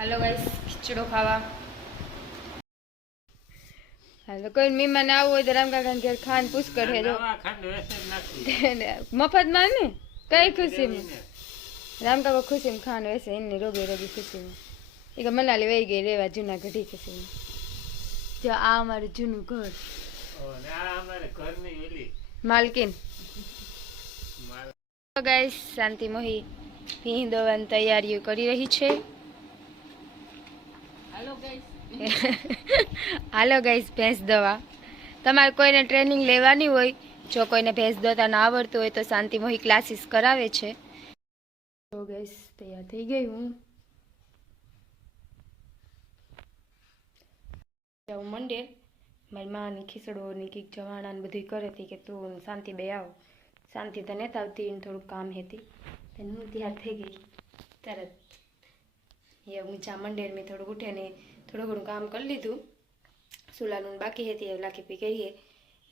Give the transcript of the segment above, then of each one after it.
Hello guys खिचड़ो खावा। Hello कोई मेहमान आવો હોય તો રામ કાકા ઘેર ખાન પૂછ કરે જો મફત માં ને કઈ ખુશી में राम काका खुशी में खान वैसे इन्नी रोगी रोगी खुशी में एक मनाली वही गई रेवा जूनागढ़ की खुशी में जो आ हमारे जूनू घर मालकिन गाइस शांति मोही ભીં દવાની તૈયારીઓ કરી રહી છે। હાલો ગાઈસ ભેંસ દવા તમારે કોઈને ટ્રેનિંગ લેવાની હોય જો કોઈને ભેંસ દોતા ના આવડતું હોય તો શાંતિ મોહી ક્લાસીસ કરાવે છે। તો ગાઈસ તૈયાર થઈ ગઈ હું જાઉં મંડે મારી માની ખીચડોની કંઈક જવાણા ને બધું કરે હતી કે તું શાંતિ બે આવો શાંતિ તો નહોતી આવતી થોડુંક કામ હતી હું તૈયાર થઈ ગઈ તરત ये ऊंचा मंडेर में थोड़ा उठे ने थोड़ा घणું કામ કરી લીધું સુલાનું બાકી હતી લાખી પી કરીએ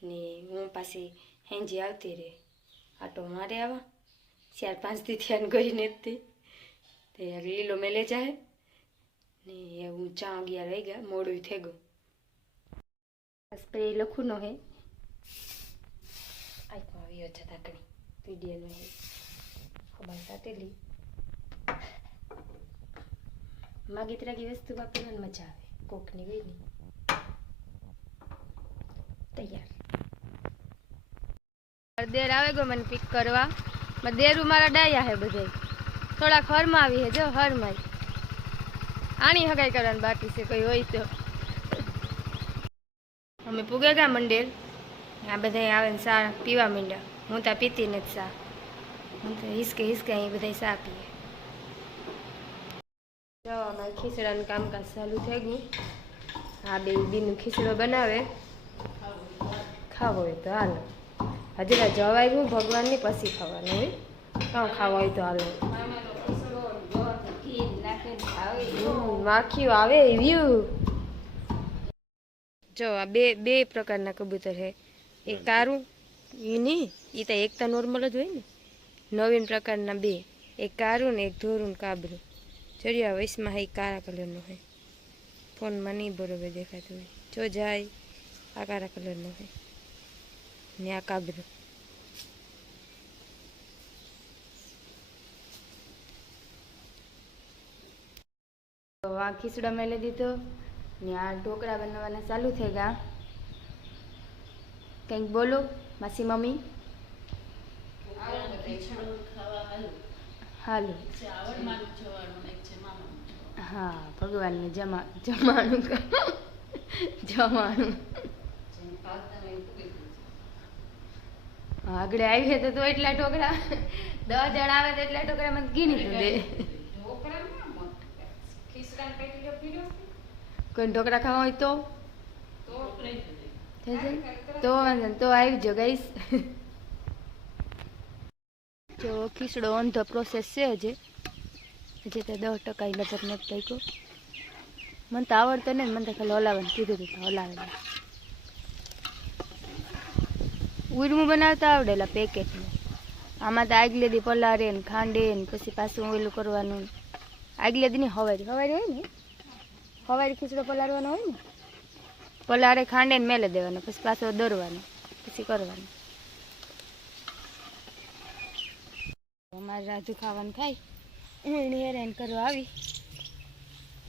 ને હું પાછી હેંજી આવતી રે આટો મારે આવા 4-5 દી થયા ગઈ નથી તે લીલો મેલે જાય ને ઊંચા 11 વાગ્યા મોડું થઈ ગયું સ્પ્રે લખું નો હે આઈકો આવ્યો છે તાકડી વિડિયો નો હે ખબર સાટેલી मागित्रा की वस्तु वापरन मजा आवे कोकनी गई नहीं तैयार देर आवेगो मन पिक करवा मैं देरू मारा डाया है बधाई थोड़ा खरमा आवी है जो हर माई आनी हगाई करन बाकी से कोई होई तो हमें पुगेगा मंदिर आ बधाई आवे सा पीवा मंड्या हूँ तो पीती न सा हूँ तो हिसके हिसके अहीं बधाई सा पीए जो हमारे खीचड़ा कामकाज चालू थी गયું हाँ बीनू खीचड़ो बनावे खावो हो तो हालो हजरा जवाई गયું भगवान ने पसी खावानुं होय क्या खावा हो तो हालो माखियो आवे व्यू जो आ बे बे प्रकारना कबूतर है एक कारू नहीं ये तो एक तो नॉर्मल ज होय ने नवीन प्रकारना बे एक कारू ने एक धोरू काबरू चढ़िया वैस में ही काला कलर नो है फोन में नहीं बराबर देखाते हुए जो जाए आ काला कलर नो है ने आ काबरू तो आ खीचड़ा मेले दीधो ने आ ढोकळा बनवाना चालू थे गा कंईक बोलो मासी मम्मी हालो हाँ भगवान ने जमा जमाणु जमाणु आगळे आवी तो एटला ढोकळा 10 जण आवे तो एटला ढोकळा में गिनी तो दे कोई ढोकळा खावा होय तो आई जो गाइस जो खीचड़ो ऑन ध प्रोसेस से हजे हजे तो 10% लगभग नहीं पाको मन तो आवड़ते नहीं मन तो खाली हलावन कीधु तो हलावे उड़मू बनावता आवड़ेला पेकेट में आमा तो आगले दी पलारे ने खांडे ने पछी पाछुं ओલું करवानुं आगले दी नहीं हवारी हवारी होय ने हवारी खीचड़ो पलारवानो होय ने पलारे खांडे ने मेले देवानो पछी पाछो दरवानो पछी करवानो हमारे राजू खावन खाई हूँ हेरान करवा आवी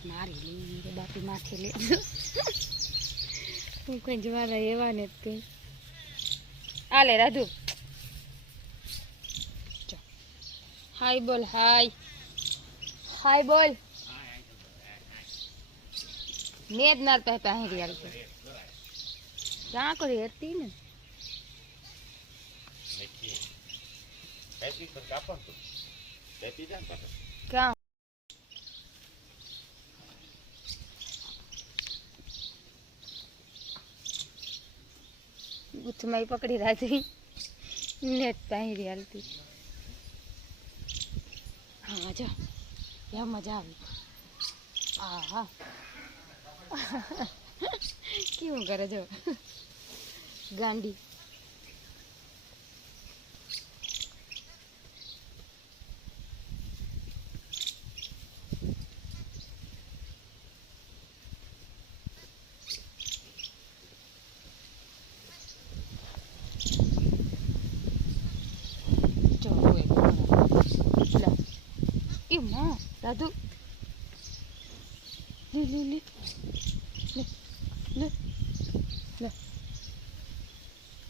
मारी ली बापी माथे ले हूँ कोई जवारा एवा ने कई आले राजू हाय बोल हाय हाय बोल नेद नार पे हेरियाल पे क्या करे हेरती ने क्या गुथमाई पकड़ी राजी नेट पहरी हालती हाँ जा यह मजा आ हाँ क्यों करे जो गांडी રાધુ લે લે લે લે લે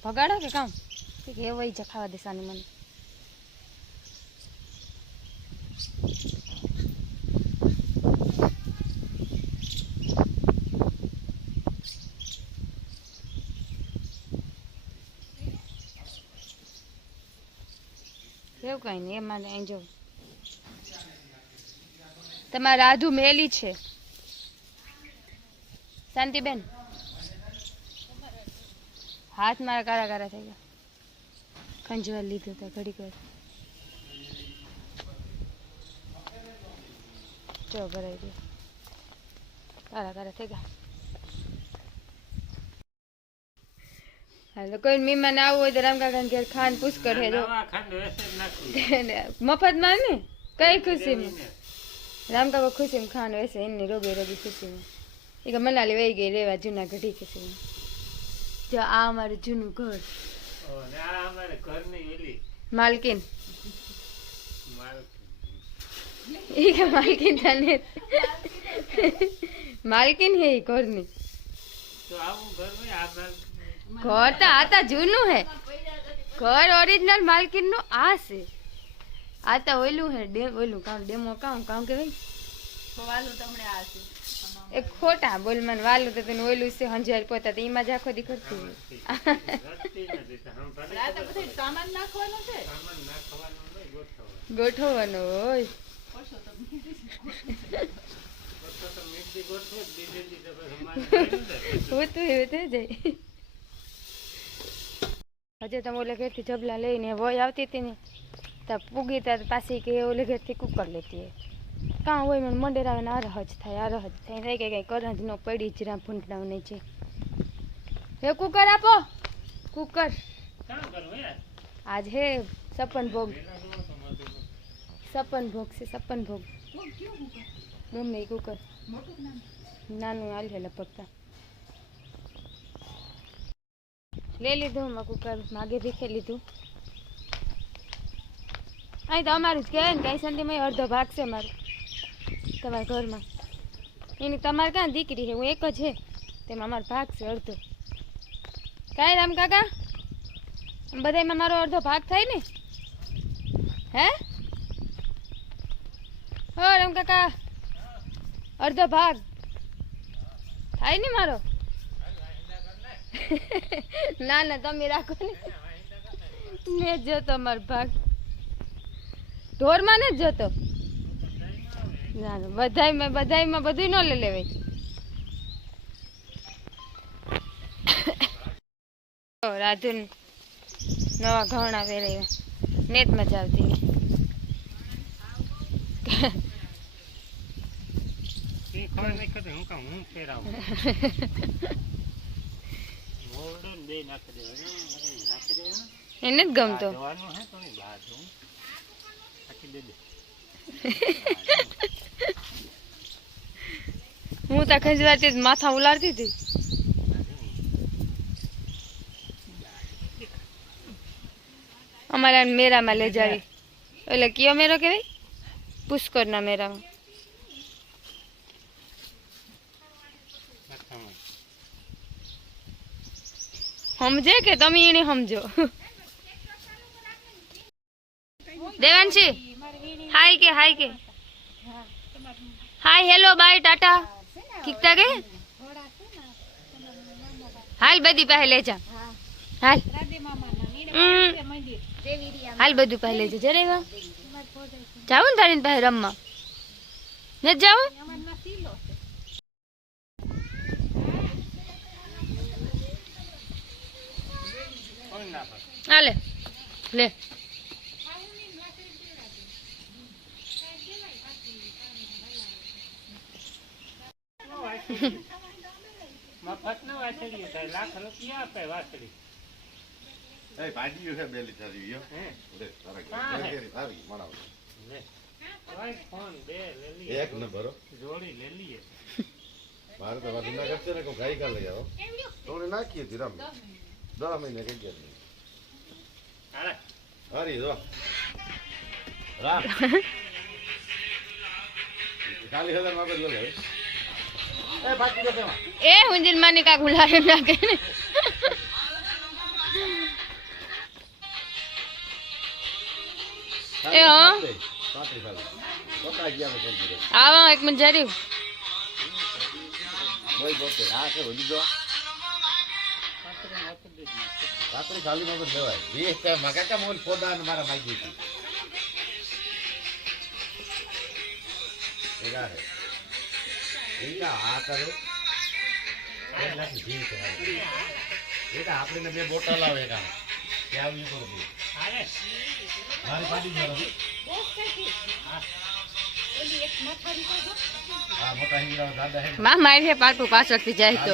ભગાડો કે કામ કે એવાય છે ખાવા દેસાની મને એવું કઈ નહીં એમાં અહીં જો તમારા રાધુ મેલી છે શાંતિબેન હાથ મારા કાળા કાળા થઈ ગયા ખંજવાળ લીધું તો ઘડીક વાર જો ભરાઈ ગયો કાળા કાળા થઈ ગયા હાલો કોઈ મહેમાન આવું હોય તો રામકાકા ઘેર ખાન પુષ્કળ હે જો મફતમાં ને કઈ ખુશીમાં રામકાકા ખુશીમાં ખાન વેસે એમની રોગે રોગી ખુશીમાં એ કે મનાલી વહી ગઈ રેવા જૂના ઘડી ખુશીમાં જો આ અમારું જૂનું ઘર માલકીન એ કે માલકીન તને માલકીન હે એ ઘરની ઘર તો આ જૂનું હે ઘર ઓરિજિનલ માલકીન નું આ છે આ તો ઓલું હે ઓલું કામ ડેમો કામ કે ભાઈ વાલું તમને આ છે એ ખોટા બોલ મને વાલું તો તને ઓલું છે હંજાર પોતા તો એમાં જ આખો દી કરતી સામાન નાખવાનું છે ગોઠવવાનું હોય હોતું એવું થઈ જાય હજે તમે ઓલે ઘેરથી જબલા લઈને વોય આવતી હતી ને તો પૂગી તા પાછી કે ઓલે ઘેરથી કુકર લેતી કાં હોય મને મંડેર આવે ને આ રહજ થાય થઈ કઈ કરંજ નો પડી જ રામ ફૂંટડાવ નહીં છે હે કુકર આપો કુકર આજ હે સપન ભોગ છે સપન ભોગ ગમે કુકર નાનું હાલ હે લપકતા ले लीधु कुकर मागे भीखे लीधु अँ तो अमरु ज कहे कई संधि में अर्धो भाग से मारो तमारा घर में एनी तमारे क्या दीकरी है हूँ एक ज है तेम अमर भाग से अर्धो कई राम काका बधाई में मारो अर्धो भाग थाय ने हे हो राम काका अर्धो भाग थाय ने मारो ના ના તમે રાખો ને મેં જતો મારો ભાગ ઢોરમાં ને જ જતો ના ના બધાયમાં બધું ન લઈ લેવાય રાધુ નવા ઘણા પહેરાવ્યા નેત મજા આવતી એને જ ગમતો હું તો ખંજવાતી માથા ઉલાડતી હતી અમારા મેરામાં લઈ જાવી એટલે કયો મેરો કહેવાય પુષ્કરના મેરામાં સમજે કે તમે એને સમજો દેવાંશી હાય કે હાય હેલો બાય ટાટા ઠીકતા કે હાલ બધી પાસે લે જા હાલ હાલ બધું પાસે લેજે જરે જાવ ને તારી પાસે રમવા ન જાવ હાલે લે મફત નો વાછડી થાય લાખ રૂપિયા આપે વાછડી એ ભાજીઓ છે બેલી થારી યો લે તારા ઘેરી થારી માણાવ લે ઓય ફોન બે લેલી એક ન ભરો જોડી લેલીએ મારે તો વાદના કરતે ને કો ગાઈ કા લઈ આવો તોને નાખી હતી રામ 10 મહિને કઈ ગયા હાલે હારી જો રામ 40,000 માં બદલો લે એ બાકી દે તેમાં એ હુંજીન માની કા ગુલારે નાખે ને એ હા 35,000 પકા ગયા મે કરી દે આવા એક મિનિટ જારી બોલ બોકે આ કે હોજી દો પાતળી ખાલી માં બદલ લેવાય 20 મગા કા મોલ ફોડાન મારા માગી હતી એગા હે એગા આ કરો 1 લાખ જી છે એગા આપણે ને બે બોટલ આવે એગા કે આવી કરો હાલે મારી પાડી જો હા ઓલી એક મથારી તો હા મોટા હીરા દાદા હે માં મારે પાટુ પાછળથી જાય તો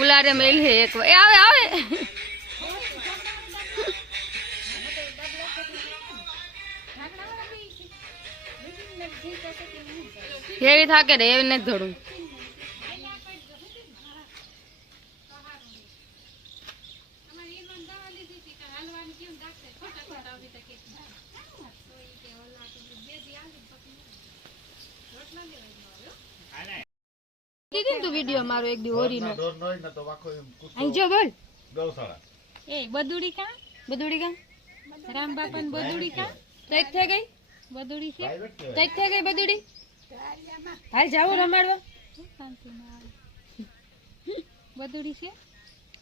ઉલારે મેલ હે એક એ આવે આવે કેવી થાકે રે એવી નથી ધોડું દીદી તું વિડિયો મારો એક દી ઓરીનો ડોર નોય ન તો વાખો કુસ્તો અહીં જો બોલ ગૌશાળા એ બદુડી કા રામ બાપન બદુડી કા તૈક થઈ ગઈ બદુડી છે પ્રાઇવેટ કે તૈક થઈ ગઈ બદુડી હાલ જાવ રમાડવા બદુડી છે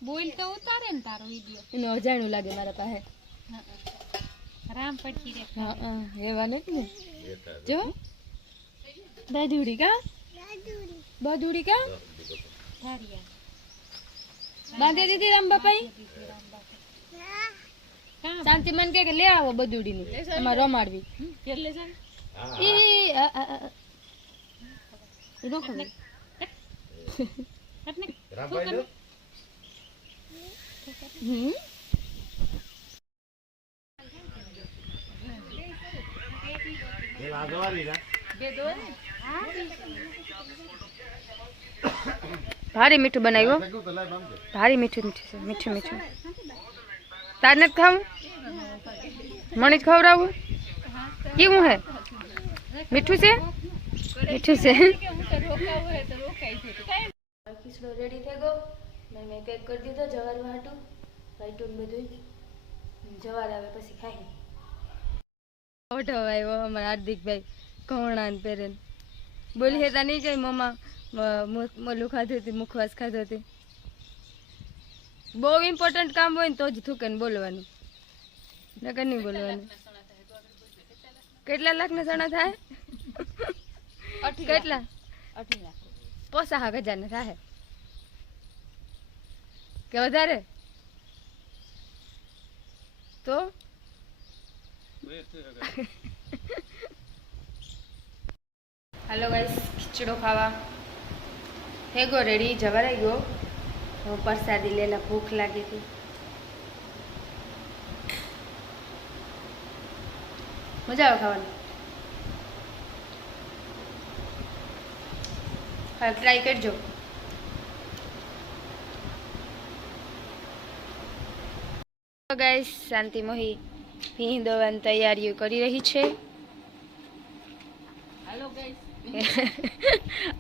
બોલ તો ઉતારે ને તારો વિડિયો એનું અજાણું લાગે મારા પાસે રામ પડકી રે હા એવા નથી ને એટા જો બદુડી કા બદુડી કા ધારિયા બાંધી દીધી રામ બાપાઈ કા શાંતિ મન કે લે આવો બદુડી ની એમાં રમાડવી એટલે છે હા ઈ નો ખબર એટલે રામભાઈ નો એ લાગવાની ના ભારી મીઠું બનાવ્યું સગું તો લાય બાંધે ભારી મીઠું મીઠું છે મીઠું મીઠું તાર નથી ખાવું મને જ ખવડાવું કેવું હે મીઠું છે મીઠું છે ખીચડો રેડી થઈ ગયો મેં પેક કરી દીધો જવાર વાટું વાટું બધું જવાર આવે પછી ખાઈ ઓઢો આવ્યો અમારા હાર્દિકભાઈ ઘોણાને પહેરે બોલી હેતા નહીં કઈ મમ્મા મોલું ખાધું હતી મુખવાસ ખાધો હતી બહુ ઇમ્પોર્ટન્ટ કામ હોય ને તો જ થૂકે ને બોલવાનું નકર નહીં બોલવાનું કેટલા લાખના સણા થાય કેટલા 50,000 ને થાય કે વધારે તો हेलो गाइस खिचड़ो खावा है गो रेडी जवाराई गयो હું પ્રસાદી લેલા ભૂખ લાગી હતી મજા આવે ખાવાની હા ટ્રાય કરજો ગાઈસ શાંતિ મોહી ભીં દવાની તૈયારીઓ કરી રહી છે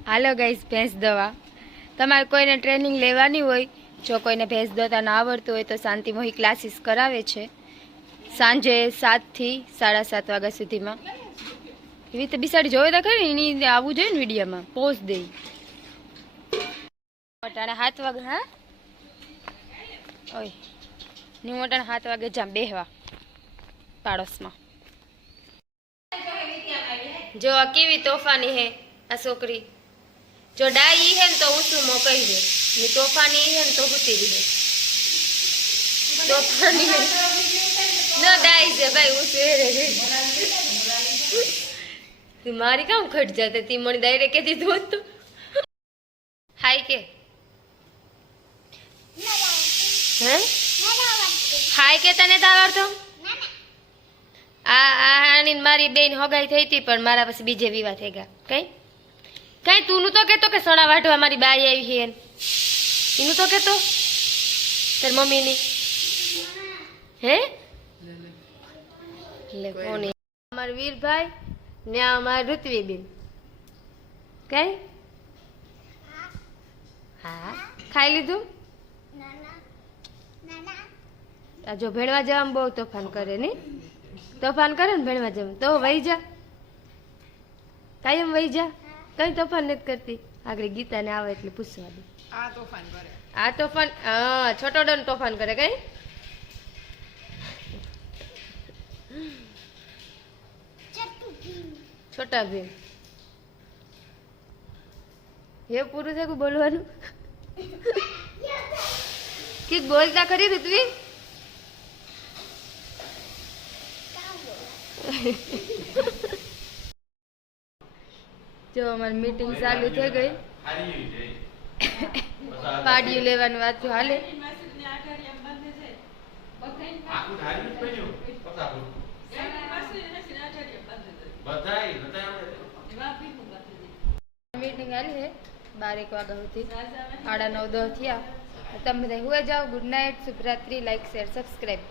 હાલો ગાઈસ ભેંસ દવા તમારે કોઈને ટ્રેનિંગ લેવાની હોય જો કોઈને ભેંસ દોતા ના આવડતું હોય તો શાંતિ મોહી ક્લાસીસ કરાવે છે સાંજે 7 થી 7:30 વાગ્યા સુધીમાં એવી રીતે બિસાડી જોવે તો ખરી એની આવવું જોઈએ ને વિડીયોમાં પોસ્ટ દે મોટાને 7 વાગે હા ઓય ની મોટાને 7 વાગે જામ બેહવા પાડોશમાં જો આ કેવી તોફાની હે આ છોકરી જો ડાઈ હે ને તો ઊંચું મોકઈ હે ની તોફાની હે ને તો હુતી રહે તોફાની હે ન ડાઈ છે ભાઈ ઊંચું હે રે તું મારી કામ ખટ જાતે તી મને ડાયરેક્ટ કહેતી તું તો હાય કે હે હાય કે તને તો આવડતો આની મારી બેન હગાઈ થઈ હતી પણ મારા પછી બીજે વિવાહ થઈ ગયા કઈ કઈ તું તો કેતો કે સણા વાઢવા મારી બાઈ આવી છે એનું તો કેતો તાર મમ્મીની હે લે કોની અમારા વીરભાઈ ને આ અમારા ઋત્વીબેન. કઈ હા ખાઈ લીધું? આ જો ભણવા જવામાં બહુ તોફાન કરે ને, તોફાન કરે ને ભણવા જવામાં તો વહી જા, કાયમ વહી જા, કઈ તોફાન નથી કરતી. આગળ ગીતાને આવે એટલે પૂછવા દે. આ તોફાન હા છોટો ડન તોફાન કરે. કઈ છોટા ભીમ હે પૂરું છે બોલવાનું કે બોલતા ખરી ઋત્વી? જો અમારી મીટિંગ ચાલુ થઈ ગઈ, પાડિયું લેવાનું વાત હાલે. મીટિંગ હાલી છે 12 વાગ્યા સુધી, 9:30 થયા. તમે બધા હુએ જાઓ. ગુડ નાઇટ, શુભરાત્રી. Like share subscribe.